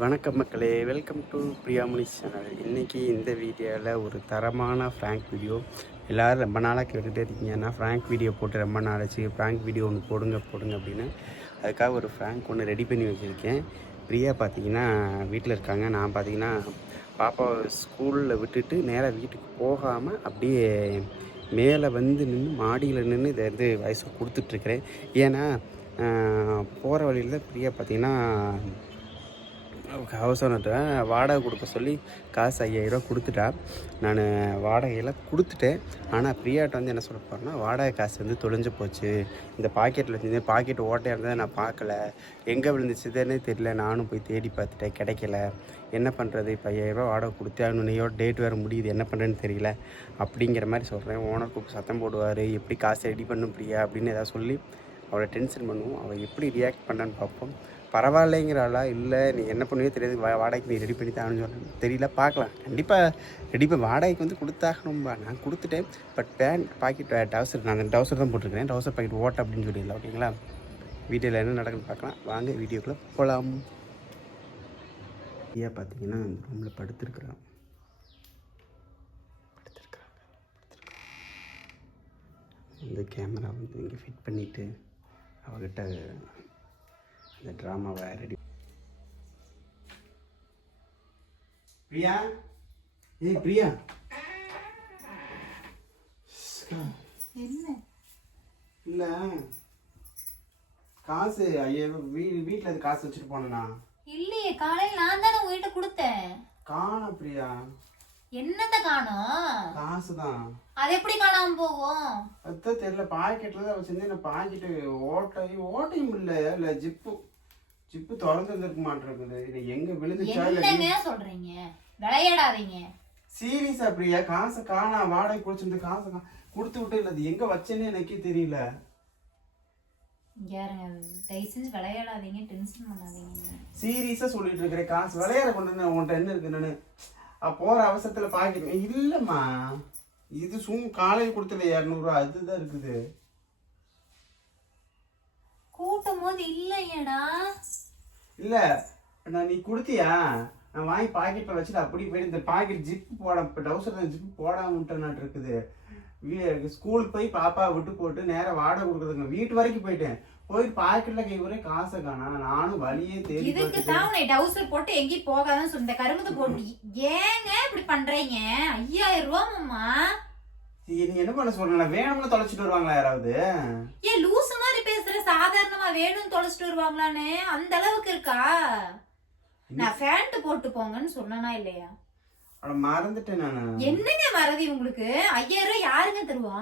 வணக்கம் மக்களே welcome to Priyamani channel இன்றைக்கி இந்த வீடியோவில் ஒரு தரமான ஃப்ராங்க் வீடியோ எல்லோரும் ரொம்ப நாளாக கேட்டுகிட்டே இருக்கீங்கன்னா ஃப்ராங்க் வீடியோ போட்டு ரொம்ப நாளாச்சு. ஃப்ராங்க் வீடியோ ஒன்று போடுங்க போடுங்க அப்படின்னு. அதுக்காக ஒரு ஃப்ராங்க் ஒன்று ரெடி பண்ணி வச்சுருக்கேன். பிரியா பார்த்தீங்கன்னா வீட்டில் இருக்காங்க. நான் பார்த்தீங்கன்னா பாப்பாவை ஸ்கூலில் விட்டுட்டு நேராக வீட்டுக்கு போகாமல் அப்படியே மேலே வந்து நின்று மாடியில் நின்று இதை வந்து வயசு கொடுத்துட்ருக்குறேன் ஏன்னா போகிற வழியில் பிரியா பார்த்தீங்கன்னா ஹவுஸ் ஓனர்கிட்ட வாடகை கொடுக்க சொல்லி காசு ஐயாயிரரூவா கொடுத்துட்டா நான் வாடகையெல்லாம் கொடுத்துட்டேன். ஆனால் பிரியாட்ட வந்து என்ன சொல்ல போகிறேன்னா வாடகை காசு வந்து தொலைஞ்சு போச்சு. இந்த பாக்கெட்டில் வச்சுருந்தேன் பாக்கெட் ஓட்டையாக இருந்ததை நான் பார்க்கல. எங்கே விழுந்துச்சுதுன்னே தெரியல. நானும் போய் தேடி பார்த்துட்டேன். கிடைக்கல. என்ன பண்ணுறது இப்போ ஐயாயிரரூவா வாடகை கொடுத்தே இன்னையோ டேட் வேறு முடியுது. என்ன பண்ணுறேன்னு தெரியல. அப்படிங்கிற மாதிரி சொல்கிறேன் ஓனர் கூப்பிட்டு சத்தம் போடுவார். எப்படி காசு ரெடி பண்ணும் பிரியா? அப்படின்னு ஏதாவது சொல்லி அவளை டென்ஷன் பண்ணுவோம். அவள் எப்படி ரியாக்ட் பண்ணான்னு பார்ப்போம். பரவாயில்லைங்கிறாளா இல்லை நீ என்ன பண்ணுவே தெரியாது. வா வாடகைக்கு நீ ரெடி பண்ணி தான்னு சொல்கிறேன் தெரியல பார்க்கலாம். கண்டிப்பாக ரெடி பண்ண வாடகைக்கு வந்து கொடுத்தாகணும்பா. நான் கொடுத்துட்டேன். பட் பேண்ட் பாக்கெட் டவுசர் நான் டவுசர் தான் போட்டிருக்கிறேன். டவுசர் பாக்கெட் ஓட்ட அப்படின்னு சொல்லிடலாம் ஓகேங்களா? வீட்டில் என்ன நடக்குன்னு பார்க்கலாம். வாங்க வீடியோக்குள்ளே போகலாம் ஐயா பார்த்தீங்கன்னா அந்த ரூமில் படுத்துருக்குறான் படுத்துருக்குறாங்க. இந்த கேமரா வந்து இங்கே ஃபிட் பண்ணிவிட்டு அவகிட்ட இந்த ட்ராமாவை ரெடி பிரியா? ஏய் பிரியா. என்ன? இல்லை. காசு ஐயாயிரம் வீ வீட்டில் அது காசு வச்சுட்டு போனேண்ணா இல்லையே காலையில் நான் தானே உங்ககிட்ட கொடுத்தேன். காண பிரியா. என்னத்த காணோம் காசு தான் அது எப்படி காணாம போகும்? அதான் தெரியல பாக்கெட்டில் தான் வச்சிருந்தேன். நான் பாக்கெட்டு ஓட்டை ஓட்டையும் இல்லை இல்லை ஜிப்பு. ஜிப்பு திறந்து இருந்திருக்க மாட்டேங்குது இது எங்கே விழுந்துச்சா இல்லை என்னங்க சொல்றீங்க? விளையாடாதீங்க. சீரியஸா பிரியா காசை காணா வாடகை குடிச்சிருந்து காசை கா கொடுத்து விட்டு இல்லை அது எங்கே வச்சேன்னு எனக்கே தெரியல. இங்க யாருங்க தயவு செஞ்சு விளையாடாதீங்க டென்ஷன் பண்ணாதீங்க. சீரியஸா சொல்லிட்டு இருக்கிறேன். காசு விளையாட கொண்டு உன்கிட்ட என்ன இருக்கு நானு அஹ் போற அவசரத்துல பாக்கெட் இல்லம்மா. இது சும் காலையில் கொடுத்தது இரநூறுவா அதுதான் இருக்குது. கூட்டும் போது இல்லையடா. இல்ல நான் நீ கொடுத்தியா? நான் வாங்கி பாக்கெட்ல வச்சுட்டு அப்படி போயிட்டு இந்த பாக்கெட் ஜிப்பு போட டவுசர் ஜிப்பு போடாம விட்டனாட்டு இருக்குது. ஸ்கூலுக்கு போய் பாப்பா விட்டு போட்டு நேரா வாடகை கொடுக்குறதுங்க. வீட்டு வரைக்கும் போயிட்டேன். போயிட்டு பாக்கெட்ல கை ஒரே காசை காணா நானும் வழியே தேடி இதுக்கு தான் உன்னை டவுசர் போட்டு எங்கேயும் போகாதுன்னு சொன்ன கருமத்தை போட்டு ஏங்க இப்படி பண்றீங்க? ஐயாயிரம் ரூபாமாம்மா நீ என்ன பண்ண சொல்ற வேணும்னு தொலைச்சிட்டு வருவாங்களா யாராவது? ஏன் லூசு சாதாரணமா வேணும்னு தொலைச்சிட்டு வருவாங்களான்னு அந்த அளவுக்கு இருக்கா? நான் ஃபேண்ட் போட்டு போங்கன்னு சொன்னனா இல்லையா? மறந்துட்டேன் நானு. என்னங்க மறதி உங்களுக்கு? ஐயாயிரம் ரூபாய் யாருங்க தருவா?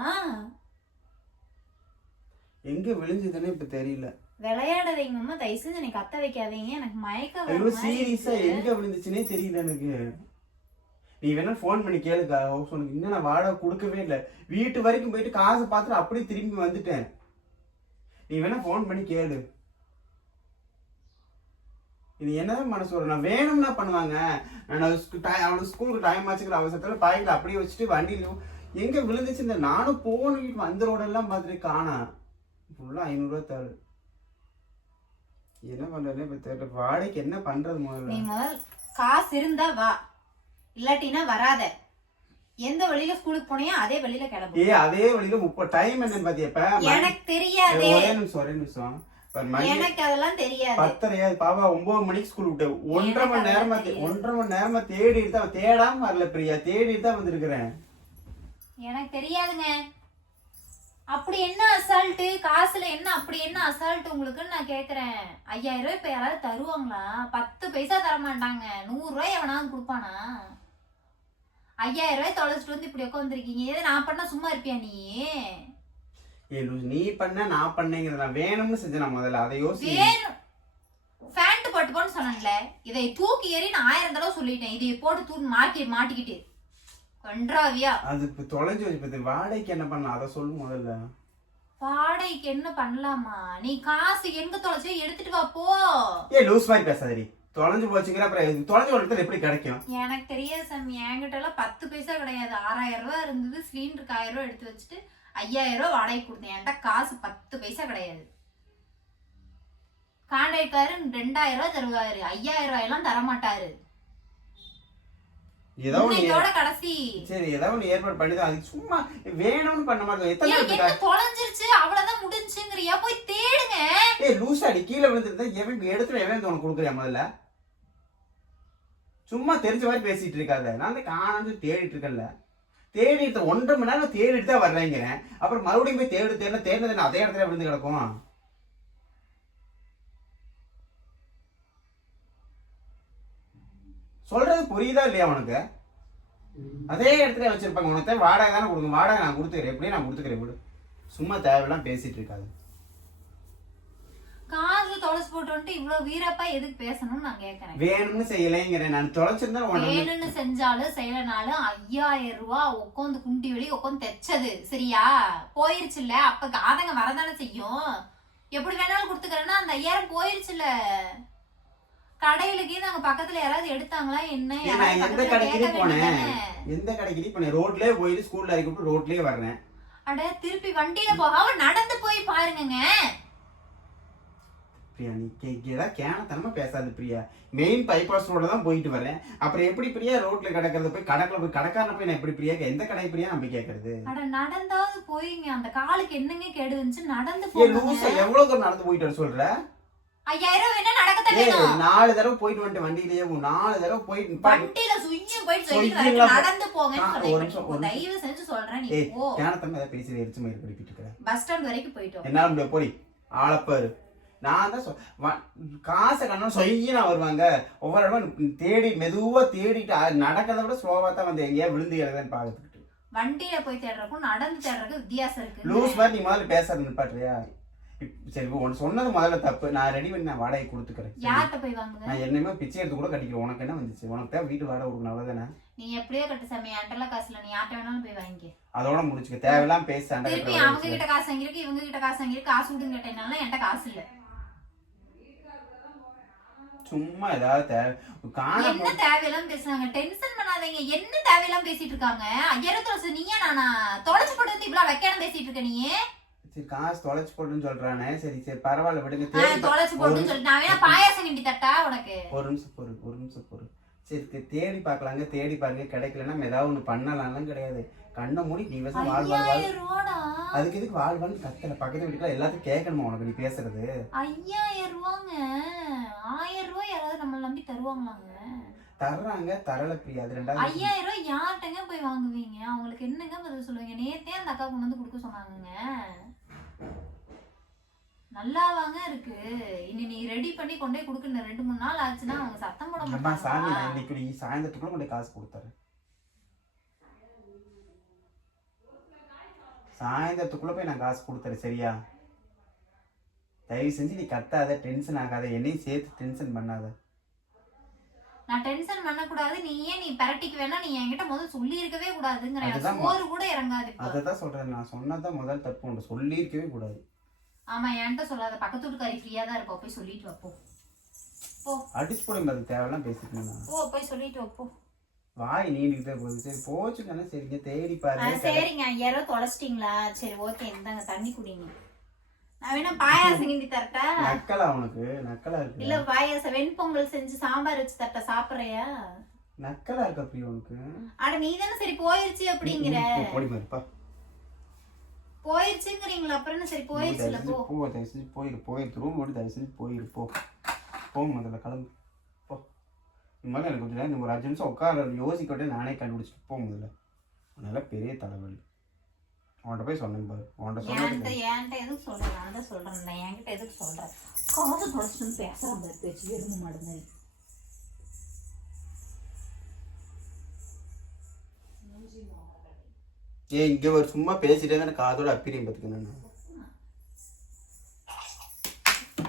எங்க விழுந்ததுன்னு இப்ப தெரியல. விளையாடாதீங்கம்மா தயவு செஞ்சு எனக்கு கத்த வைக்காதீங்க. எனக்கு மயக்கம் வர ஐயோ சீரியஸா. எங்க விழுந்துச்சுன்னே தெரியல எனக்கு. நீ வேணா ஃபோன் பண்ணி கேளுக்கா. ஹவுஸ் உனக்கு இன்னும் நான் வாடகை கொடுக்கவே இல்லை. வீட்டு வரைக்கும் போயிட்டு காசு பார்த்துட்டு அப்படியே திரும்பி வந்துட்டேன். நீ வேணா ஃபோன் பண்ணி கேளு. இது என்னதான் மனசு வரும்? நான் வேணும்னா பண்ணுவாங்க. நான் அவனுக்கு ஸ்கூலுக்கு டைம் ஆச்சுக்கிற அவசரத்தில் பாய்க்கல அப்படியே வச்சுட்டு வண்டியில எங்கே விழுந்துச்சு இந்த நானும் போனிட்டு வந்த ரோடெல்லாம் பார்த்துட்டு காணா. ஃபுல்லாக ஐநூறுரூவா தேவை என்ன பண்ணுறது இப்போ தெரியல. வாடகைக்கு என்ன பண்ணுறது முதல்ல? காசு இருந்தா வா. இல்லாட்டினா வராத. எந்த வழியில ஸ்கூலுக்கு போனியோ அதே வழியில கிளம்பு ஏ அதே வழியில முப்பது டைம் என்னன்னு பாத்தியப்ப எனக்கு தெரியாது. ஒரே நிமிஷம் ஒரே நிமிஷம். எனக்கு அதெல்லாம் தெரியாது. பத்தரையா பாப்பா ஒன்பது மணிக்கு ஸ்கூல் விட்டு. ஒன்றரை மணி நேரமா. ஒன்றரை மணி நேரமா தேடிட்டு தான் தேடாம வரல பிரியா. தேடிட்டு தான் வந்திருக்கிறேன். எனக்கு தெரியாதுங்க. அப்படி என்ன அசால்ட்டு காசுல என்ன அப்படி என்ன அசால்ட் உங்களுக்குன்னு நான் கேக்குறேன். ஐயாயிரம் ரூபாய் இப்ப யாராவது தருவாங்களா? பத்து பைசா தர மாட்டாங்க நூறு ரூபாய் எவனாவது கொடுப்பானா? ஐயாயிரம் ரூபாய் தொலைச்சிட்டு வந்து இப்படி உட்காந்துருக்கீங்க ஏதோ நான் பண்ணா சும்மா இருப்பியா நீ? ஏ லூஸ், நீ பண்ண நான் பண்ணேங்கிறத நான் வேணும்னு செஞ்சேன் நான் முதல்ல. அதை யோசி. வேணும். ஃபேண்ட் போட்டு போன்னு சொன்னேன்ல. இதை தூக்கி ஏறி நான் ஆயிரம் தடவை சொல்லிட்டேன். இதை போட்டு தூக்கி மாட்டி மாட்டிக்கிட்டு. கன்றாவியா? அது இப்ப தொலைஞ்சு வச்சு பத்தி வாடகைக்கு என்ன பண்ணலாம்? அதை சொல்லு முதல்ல. வாடகைக்கு என்ன பண்ணலாமா? நீ காசு எங்க தொலைச்சோ எடுத்துட்டு வா போ. ஏ லூஸ் மாதிரி பேசாதடி. தொலைஞ்சு போச்சுங்கிற அப்புறம் தொலைஞ்ச ஒரு இடத்துல எப்படி கிடைக்கும்? எனக்கு தெரியாது சாமி. என்கிட்ட எல்லாம் பத்து பைசா கிடையாது. ஆறாயிரம் ரூபாய் இருந்தது. சிலிண்டருக்கு ஆயிரம் ரூபாய் எடுத்து வச்சுட்டு ஐயாயிரம் ரூபாய் வாடகை கொடுத்தேன். என்கிட்ட காசு பத்து பைசா கிடையாது. கான்ட்ராக்டாரு ரெண்டாயிரம் ரூபாய் தருவாரு. ஐயாயிரம் ரூபாய் எல்லாம் தர மாட்டாரு ஏதோ ஒண்ணு கடைசி. சரி ஏதோ ஒன்று ஏற்பாடு பண்ணிதான். அதுக்கு சும்மா வேணும்னு பண்ண எத்தனை என்ன தொலைஞ்சிருச்சு. அவ்வளவுதான் முடிஞ்சுங்கிறியா? போய் தேடுங்க. ஏய் லூசாடி கீழே விழுந்துருந்தா எவன் எடுத்துல எவன் உனக்கு கொடுக்குறியா முதல்ல? சும்மா தெரிஞ்ச மாதிரி பேசிட்டு இருக்காத. நான் வந்து காணாந்து தேடிட்டு இருக்கேன்ல. தேடிட்டு ஒன்றரை மணி நேரம் தேடிட்டு தான் வர்றேங்கிறேன். அப்புறம் மறுபடியும் போய் தேடு தேடின தேடினது அதே இடத்துல விழுந்து கிடக்கும். சொல்றது புரியுதா இல்லையா உனக்கு? அதே இடத்துல வச்சிருப்பாங்க. உனக்கு வாடகை தானே கொடுங்க வாடகை நான் கொடுத்துக்கிறேன். எப்படியும் நான் கொடுத்துக்கிறேன். விடு. சும்மா தேவையெல்லாம் பேசிட்டு இருக்காது. காசு தொலைச்சு போட்டு இவ்வளவு வீரப்பா எதுக்கு பேசணும்னு நான் கேக்குறேன். வேணும்னு செய்யலைங்கிறேன் நான். தொலைச்சிருந்தா வேணும்னு செஞ்சாலும் செய்யலனாலும் ஐயாயிரம் ரூபாய் உட்காந்து குண்டி வெளி உட்காந்து தைச்சது. சரியா? போயிருச்சுல்ல? அப்ப ஆதங்க வரதானே செய்யும். எப்படி வேணாலும் கொடுத்துக்கிறேன்னா அந்த ஐயாயிரம் போயிருச்சுல்ல? கடையிலுக்கே நாங்க பக்கத்துல யாராவது எடுத்தாங்களா என்ன? எந்த கடைக்கு கேட்க போனேன்? எந்த கடைக்கு போனேன்? ரோட்லயே போயிட்டு ஸ்கூல்ல இறக்கி ரோட்லயே வர்றேன். அட திருப்பி வண்டியில போகாம நடந்து போய் பாருங்கங்க. பிரியா நீ ஏதாவது கேனத்தனமா பேசாது பிரியா. மெயின் பைபாஸ் ரோட தான் போயிட்டு வரேன். அப்புறம் எப்படி பிரியா ரோட்ல கிடக்கிறது? போய் கடைக்குள்ள போய் கடைக்காரன போய் நான் எப்படி பிரியா? எந்த கடை பிரியா நம்ம கேட்கறது அட நடந்தாவது போயிங்க. அந்த காலுக்கு என்னங்க கேடு வந்துச்சு? நடந்து ஏ லூசா எவ்வளவு தூரம் நடந்து போயிட்டு வர சொல்ற? ஐயாயிரம் வேணா நடக்கத்தான் ஏய் வேணும். நாலு தடவை போயிட்டு வந்துட்டு வண்டியிலேயே. உன் நாலு தடவை போயிட்டு. வண்டியில சுய்யும் போயிட்டு சொல்லிட்டு சொய்யிங்களா? வரேன். நடந்து போங்கன்னு சொல்றேன். ஒரு நிமிஷம், ஒரு இப்ப தயவு செஞ்சு சொல்றேன் நீ ஏய் போ. கேனத்தனமா ஏதாவது பேசி எரிச்சு மயிர் பிடிப்பிட்டு இருக்கிறேன் பஸ் ஸ்டாண்ட் வரைக்கும் போயிட்டோம். என்னால முடியாது போடி. ஆளப்பாரு நான் தான் காசை கண்ணா சொய்யினா வருவாங்க. ஒவ்வொரு இடமா தேடி மெதுவா தேடிட்டு நடக்கிறத விட ஸ்லோவா தான் வந்து எங்கேயா விழுந்து கிடக்குதுன்னு பாத்துக்கிட்டு வண்டியில போய் தேடுறதுக்கும் நடந்து தேடுறதுக்கும் வித்தியாசம் இருக்கு. லூஸ் மாதிரி நீ முதல்ல பேசுறது நிப்பாட்டுறியா? சரி உன் சொன்னது முதல்ல தப்பு. நான் ரெடி பண்ணி நான் வாடகை கொடுத்துக்கிறேன்? யார்கிட்ட போய் வாங்குவேன் நான் என்னமே பிச்சை எடுத்து கூட கட்டிக்கிறேன். உனக்கு என்ன வந்துச்சு? உனக்கு தான் வீட்டு வாடகை கொடுக்கணும் அவ்வளவுதானே? நீ எப்படியோ கட்டு சாமி என்கிட்ட காசுல நீ யார்கிட்ட வேணாலும் போய் வாங்கி அதோட முடிச்சுக்க. தேவையில்லாம் பேசி திருப்பி அவங்க கிட்ட காசு வாங்கிருக்கு இவங்க கிட்ட காசு வாங்கிருக்கு காசு விடுங்க கேட்டனால என்கிட்ட காசு இல்ல. சும்மா ஏதாவது தேவை காண என்ன தேவையெல்லாம் பேசுறாங்க? டென்ஷன் பண்ணாதீங்க. என்ன தேவையெல்லாம் பேசிட்டு இருக்காங்க ஐயாயிரம் தொலைச்சு நீயே நானா தொலைச்சு போட்டு வந்து இவ்வளவு வைக்காம பேசிட்டு இருக்க நீ சரி காசு தொலைச்சு போட்டுன்னு சொல்றானே. சரி சரி பரவாயில்ல விடுங்க. தொலைச்சு போட்டுன்னு சொல்லிட்டு நான் வேணா பாயாசம் கிண்டி தட்டா உனக்கு? ஒரு நிமிஷம் பொறு ஒரு நிமிஷம் பொறு. சரி தேடி பார்க்கலாங்க. தேடி பாருங்க. கிடைக்கலன்னா ஏதாவது ஒன்று பண்ணலாம்லாம் கிடையாது. கண்ணை மூடி நீ வசம் வாழ் அதுக்கு எதுக்கு வாழ் வாழ் கத்தல? பக்கத்து வீட்டுக்குலாம் எல்லாத்தையும் கேட்கணுமா உனக்கு நீ பேசுறது? ஐயாயிரம் ரூபாங்க ஆயிரம் ரூபாய் யாராவது நம்மள நம்பி தருவாங்களாங்க? தர்றாங்க தரல பிரியா. அது ரெண்டாவது ஐயாயிரம் ரூபாய் யார்கிட்டங்க போய் வாங்குவீங்க? அவங்களுக்கு என்னங்க பதில் சொல்லுவீங்க? நேத்தே அந்த அக்கா கொண்டு வந்து கொடுக்க சொன்னாங்கங்க. நல்லாவாங்க இருக்கு. இனி நீ ரெடி பண்ணி கொண்டு போய் கொடுக்க இன்னும் ரெண்டு மூணு நாள் ஆச்சுன்னா அவங்க சத்தம் போட அம்மா சாமி நான் மாட்டாங்க இன்னைக்கு நீ சாயந்தரத்துக்குள்ள கொண்டு காசு கொடுத்துறேன். சாயந்தரத்துக்குள்ள போய் நான் காசு கொடுத்துறேன் சரியா? தயவு செஞ்சு நீ கத்தாத டென்ஷன் ஆகாத. என்னையும் சேர்த்து டென்ஷன் பண்ணாத. நான் டென்ஷன் பண்ணக்கூடாது. நீ ஏன் நீ பெரட்டிக்கு வேணா நீ என்கிட்ட முதல்ல சொல்லி இருக்கவே கூடாதுங்கிற அதுதான் சோறு கூட இறங்காது இப்போ. அதை தான் சொல்றேன். நான் சொன்னதான் முதல் தப்பு. உண்டு சொல்லியிருக்கவே கூடாது. ஆமா என்கிட்ட சொல்லாத. பக்கத்து வீட்டுக்காரி ஃப்ரீயா தான் இருப்பா. போய் சொல்லிட்டு வா போ. அடிச்சு போட அது தேவையெல்லாம் பேசிட்டு நான். போ போய் சொல்லிட்டு வா போ. வாய் நீண்டுகிட்டே போகுது. சரி போச்சுக்கன்னா சரிங்க தேடி பாருங்க. சரிங்க. ஐயாயிரம் தொலைச்சிட்டீங்களா? சரி ஓகே இந்தாங்க தண்ணி குடிங்க. நான் வேணா பாயாசம் கிண்டி தரட்டா? நக்கலா உனக்கு? நக்கலா இல்ல பாயாசம் வெண்பொங்கல் செஞ்சு சாம்பார் வச்சு தரட்டா சாப்பிடுறியா? நக்கலா இருக்க பிரியா உனக்கு? அட நீ தானே சரி போயிருச்சு அப்படிங்கிற. போயிருச்சுங்கிறீங்களா? அப்புறம் சரி போயிருச்சுல போ. போ தயவு செஞ்சு போயிரு போயிரு. ரூம் விட்டு தயவு செஞ்சு போயிரு போ. போ முதல்ல கிளம்பு. போ. இந்த மாதிரி எனக்கு கொஞ்சம் நேரம் நீ ஒரு அஞ்சு நிமிஷம் உட்கார யோசிக்க விட்டு நானே கண்டுபிடிச்சிட்டு போ முதல்ல. அதனால பெரிய தலைவலி. உன்கிட்ட போய் சொன்னேன் பாரு. உன்கிட்ட என்கிட்ட என்கிட்ட எதுக்கு சொல்றேன் நான் தான் என்கிட்ட எதுக்கு சொல்றேன் காசு தொலைச்சிட்டு பேசுறான் பாரு பேச்சு எருமை மாடு மாதிரி. ஏ இங்க ஒரு சும்மா பேசிட்டே தானே காதோட அப்பிரியம் பார்த்துக்க நான்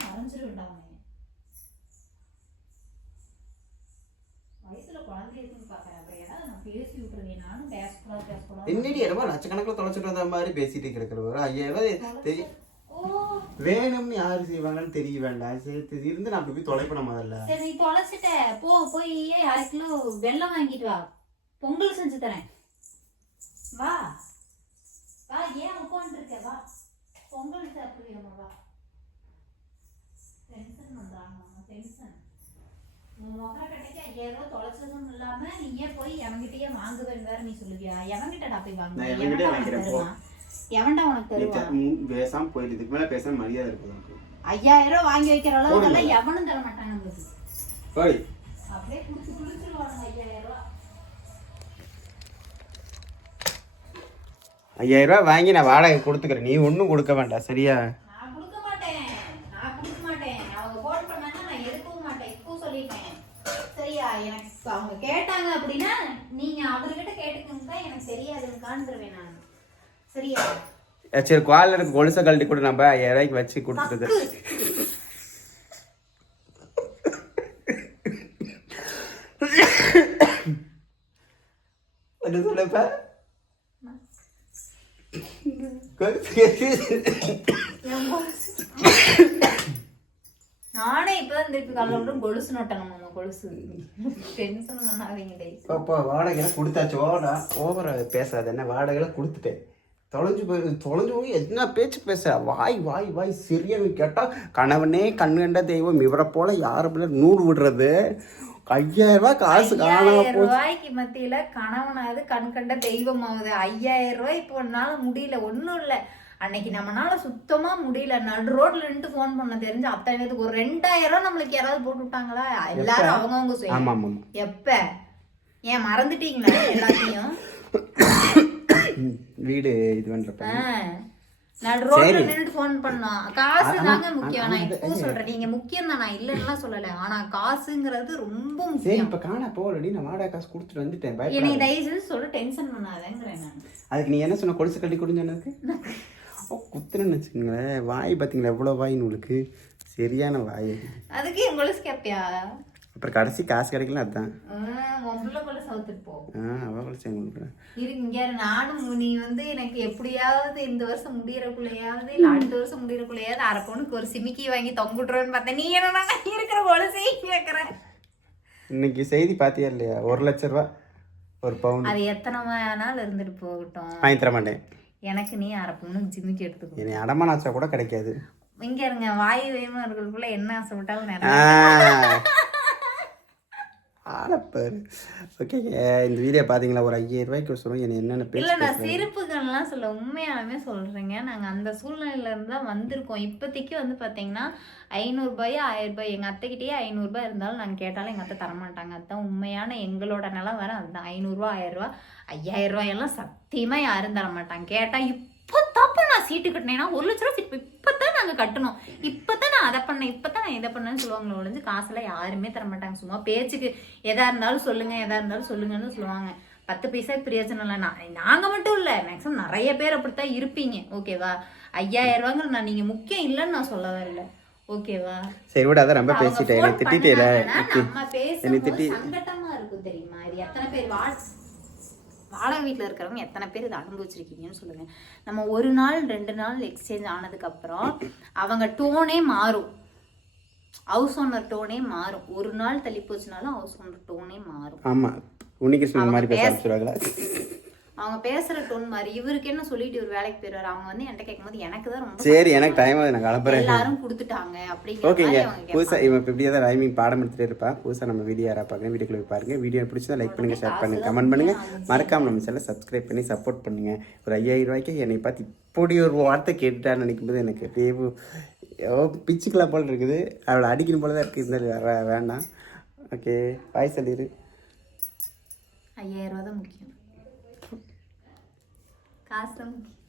மறைஞ்சிருவேன்டா அவனை. வயசுல குழந்தை இருக்குன்னு பாக்குறேன் அப்புறம் ஏதாவது நான் பேசி விட்டுருவேன் நானும் பேசக்கூடாது பேசக்கூடாது என்னடி என்னமோ லட்சக்கணக்கில் தொலைச்சிட்டு வந்த மாதிரி பேசிட்டு கிடக்கிறவர் ஐயாயிரம் தெரியும் வேணும்னு யாரு செய்வாங்கன்னு தெரிய வேண்டாம். சரி இருந்து நான் அப்படி போய் தொலைப்பேன் முதல்ல. சரி தொலைச்சிட்ட. போ போய் அரை கிலோ வெல்லம் வாங்கிட்டு வா. பொங்கல் செஞ்சு தரேன். வா. வா ஏன் உட்காந்துருக்க வா. பொங்கல் சாப்பிடுவியம்மா வா. டென்ஷன் உன் முகர ஐயாயிரம் ரூபாய் தொலைச்சதும் இல்லாம நீயே போய் எவன்கிட்டயே வாங்குவேன் வேற நீ சொல்லுவியா? போய் நான் போ. எவன்டா உனக்கு பேசாம போயிட்டு இதுக்கு மேல பேசாம மரியாதை இருக்குது உனக்கு. ஐயாயிரம் ரூபாய் வாங்கி வைக்கிற அளவுக்கு. எல்லாம் எவனும் தர மாட்டாங்க நம்மளுக்கு. போய். அப்படியே குடிச்சு குடிச்சிருவானுங்க ஐயாயிரம் ரூபாய். ஐயாயிரம் ரூபாய் வாங்கி நான் வாடகை கொடுத்துக்கிறேன். நீ ஒன்றும் கொடுக்க வேண்டாம் சரியா நான் கொடுக்க மாட்டேன் நான் கொடுக்க மாட்டேன் அவங்க போன் பண்ணாங்க நான் எடுக்கவும் மாட்டேன் இப்போ சொல்லிட்டேன் சரியா இப்ப அவங்க கேட்டாங்க அப்படின்னா நீங்க அவர்கிட்ட கேட்டுக்கங்க எனக்கு தெரியாதுங்கான்றுவேன் நான். சரியா? சரி குவாலில் இருக்கு கொலுசை கழட்டி கூட நம்ம ரூபாய்க்கு வச்சு கொடுத்துருது என்ன சொல்லப்ப நானே இப்பதான் திருப்பி காலைல விட்டு கொலுசு நோட்டணும் மாமா கொலுசு. டென்ஷன் பண்ணாதீங்க டேய் இப்போ வாடகைலாம் கொடுத்தாச்சு. ஓடா. ஓவரா பேசாத என்ன வாடகைலாம் கொடுத்துட்டேன். தொலைஞ்சு போய் தொலைஞ்சு போய் என்ன பேச்சு பேச? வாய் வாய் வாய் சிறியன்னு கேட்டால் கணவனே கண்ணு கண்ட தெய்வம் இவரை போல யாரும் பிள்ளை நூறு விடுறது. ஐயாயிரம் ரூபாய் காசு காணாம ரூபாய்க்கு மத்தியில கணவனாவது கண் கண்ட தெய்வமாவது. ஐயாயிரம் ரூபாய் இப்போ முடியல. ஒண்ணும் இல்ல. அன்னைக்கு நம்மனால சுத்தமா முடியல. நடு ரோட்ல நின்று ஃபோன் பண்ண தெரிஞ்சு அத்தனை பேருக்கு ஒரு ரெண்டாயிரம் ரூபாய் நம்மளுக்கு யாராவது போட்டு விட்டாங்களா? எல்லாரும் அவங்கவுங்க ஆமாம் எப்ப? ஏன் மறந்துட்டீங்களா எல்லாத்தையும்? வீடு இது பண்ணுறப்ப ஆ. நடு ரோட்ல. நின்று ஃபோன் பண்ணோம் காசு தாங்க முக்கியம். நான் இப்போ சொல்றேன். நீங்க முக்கியம் தான். நான் இல்லைன்னா சொல்லல. ஆனா காசுங்கிறது ரொம்ப சரி முக்கியம். இப்போ காண போகலடி நான் வாடகை காசு கொடுத்துட்டு வந்துட்டேன். பயப்படாத. தயவு செய்து சொல்ல டென்ஷன் பண்ணாதேங்கிறேன் நான். அதுக்கு நீ என்ன சொன்ன? கொலுசு கட்டி கொடுஞ்சனதுக்கு ஓ குத்துறேன்னு வச்சுக்கோங்களேன். வாய் பார்த்தீங்களா எவ்வளோ வாய் உங்களுக்கு? சரியான வாய். அதுக்கு கொலுசு கேப்பியா? அப்புறம் கடைசி காசு கிடைக்கல கொலுசு கொலுசு இரு. நானும் நீ வந்து எனக்கு எப்படியாவது இந்த வருஷம் முடியறக்குள்ளையாவது இல்ல அடுத்த வருஷம் முடியறக்குள்ளையாவது அரை பவுனுக்கு ஒரு சிமிக்கி வாங்கி தொங்குட்டுறேன்னு பார்த்தேன். நீ என்னன்னா இருக்கிற கொலுசையும் கேக்குற? இன்னைக்கு செய்தி பார்த்தியா இல்லையா? ஒரு லட்ச ரூபா ஒரு பவுன். அது எத்தனை நாள் இருந்துட்டு போகட்டும். வாங்கி தர மாட்டேன். எனக்கு நீ அரை பவுனுக்கு ஜிமிக்கி எடுத்துக்கோ. என்னை அடமான ஆச்சா கூட கிடைக்காது. இங்க இருங்க வாய் வேகமா இருக்கிறதுக்குள்ள என்ன ஆசைப்பட்டாலும். நிறைய ஆளப்பாரு ஓகேங்க இந்த வீடியோ பார்த்தீங்களா ஒரு ஐயாயிரம் ரூபாய்க்கு சொல்லுவோம் என்னை என்னென்ன இல்ல நான் சிரிப்புகள்லாம் சொல்ல உண்மையாலுமே சொல்றேங்க. நாங்க அந்த சூழ்நிலையில இருந்து தான் வந்திருக்கோம். இப்போதைக்கு வந்து பாத்தீங்கன்னா ஐநூறுபாயோ ஆயிரம் ரூபாய் எங்க அத்தைக்கிட்டயே ஐநூறுபாய் இருந்தாலும் நாங்க கேட்டாலும் எங்க அத்தை தரமாட்டாங்க. அதுதான் உண்மையான எங்களோட நிலம் வர அதுதான் ஐநூறுரூவா ஆயிரம் ரூபாய் ஐயாயிரம் ரூபாய் எல்லாம் சத்தியமா யாரும் தர மாட்டாங்க கேட்டா இப்போ சீட்டு கட்டினேன்னா ஒரு லட்ச ரூபா சீட்டு. இப்பதான் நாங்க கட்டணும். இப்பதான் நான் அதை பண்ணேன். இப்பதான் நான் இதை பண்ணேன்னு சொல்லுவாங்களே ஒழிஞ்சு காசுல யாருமே தர மாட்டாங்க சும்மா பேச்சுக்கு எதா இருந்தாலும் சொல்லுங்க எதா இருந்தாலும் சொல்லுங்கன்னு சொல்லுவாங்க. பத்து பைசா பிரயோஜனம் இல்லை. நான் நாங்க மட்டும் இல்ல. மேக்ஸிமம் நிறைய பேர் அப்படித்தான் இருப்பீங்க. ஓகேவா ஐயாயிரம் ரூபாங்கிற நான் நீங்க முக்கியம் இல்லைன்னு நான் சொல்ல வரல. ஓகேவா சரி விட அதான் ரொம்ப பேசிட்டேன். என்னை நம்ம என்னை பேசும்போது திட்டி சங்கட்டமா இருக்கும் தெரியுமா? இது எத்தனை பேர் வா வாடகை வீட்டில் இருக்கிறவங்க எத்தனை பேர் இதை அனுபவிச்சிருக்கீங்கன்னு சொல்லுங்க. நம்ம ஒரு நாள் ரெண்டு நாள் எக்ஸ்சேஞ்ச் ஆனதுக்கு அப்புறம் அவங்க டோனே மாறும். ஹவுஸ் ஓனர் டோனே மாறும். ஒரு நாள் தள்ளி போச்சுனாலும் ஹவுஸ் ஓனர் டோனே மாறும். ஆமாம் உன்னிகிருஷ்ணன் மாதிரி பேச அவங்க பேசுற டோன் மாதிரி இவருக்கு என்ன சொல்லிட்டு இவர் வேலைக்கு போயிடுவாரு அவங்க வந்து என்கிட்ட கேட்கும்போது எனக்கு தான் ரொம்ப சரி எனக்கு டைம் ஆகுது நான் கிளம்புறேன். எல்லாரும் கொடுத்துட்டாங்க அப்படிங்கிற ஓகேங்க புதுசாக இவன் இப்போ இப்படியே தான் ரைமிங் பாடம் எடுத்துகிட்டே இருப்பா. புதுசாக நம்ம வீடியோ யாரா பார்க்குறேன் வீடியோக்குள்ள போய் பாருங்க. வீடியோ பிடிச்சதா லைக் பண்ணுங்க ஷேர் பண்ணுங்க கமெண்ட் பண்ணுங்க. மறக்காம நம்ம சேனல் சப்ஸ்கிரைப் பண்ணி சப்போர்ட் பண்ணுங்க. ஒரு ஐயாயிரம் ரூபாய்க்கு என்னை பார்த்து இப்படி ஒரு வார்த்தை கேட்டுட்டான்னு நினைக்கும்போது எனக்கு அப்படியே பிச்சுக்கலாம் போல இருக்குது. அவளை அடிக்கணும் போல தான் இருக்குது இருந்தாலும் வேண்டாம். ஓகே பாய் சொல்லிடு ஐயாயிரம் ரூபா தான் முக்கியம். காசு தான் முக்கியம்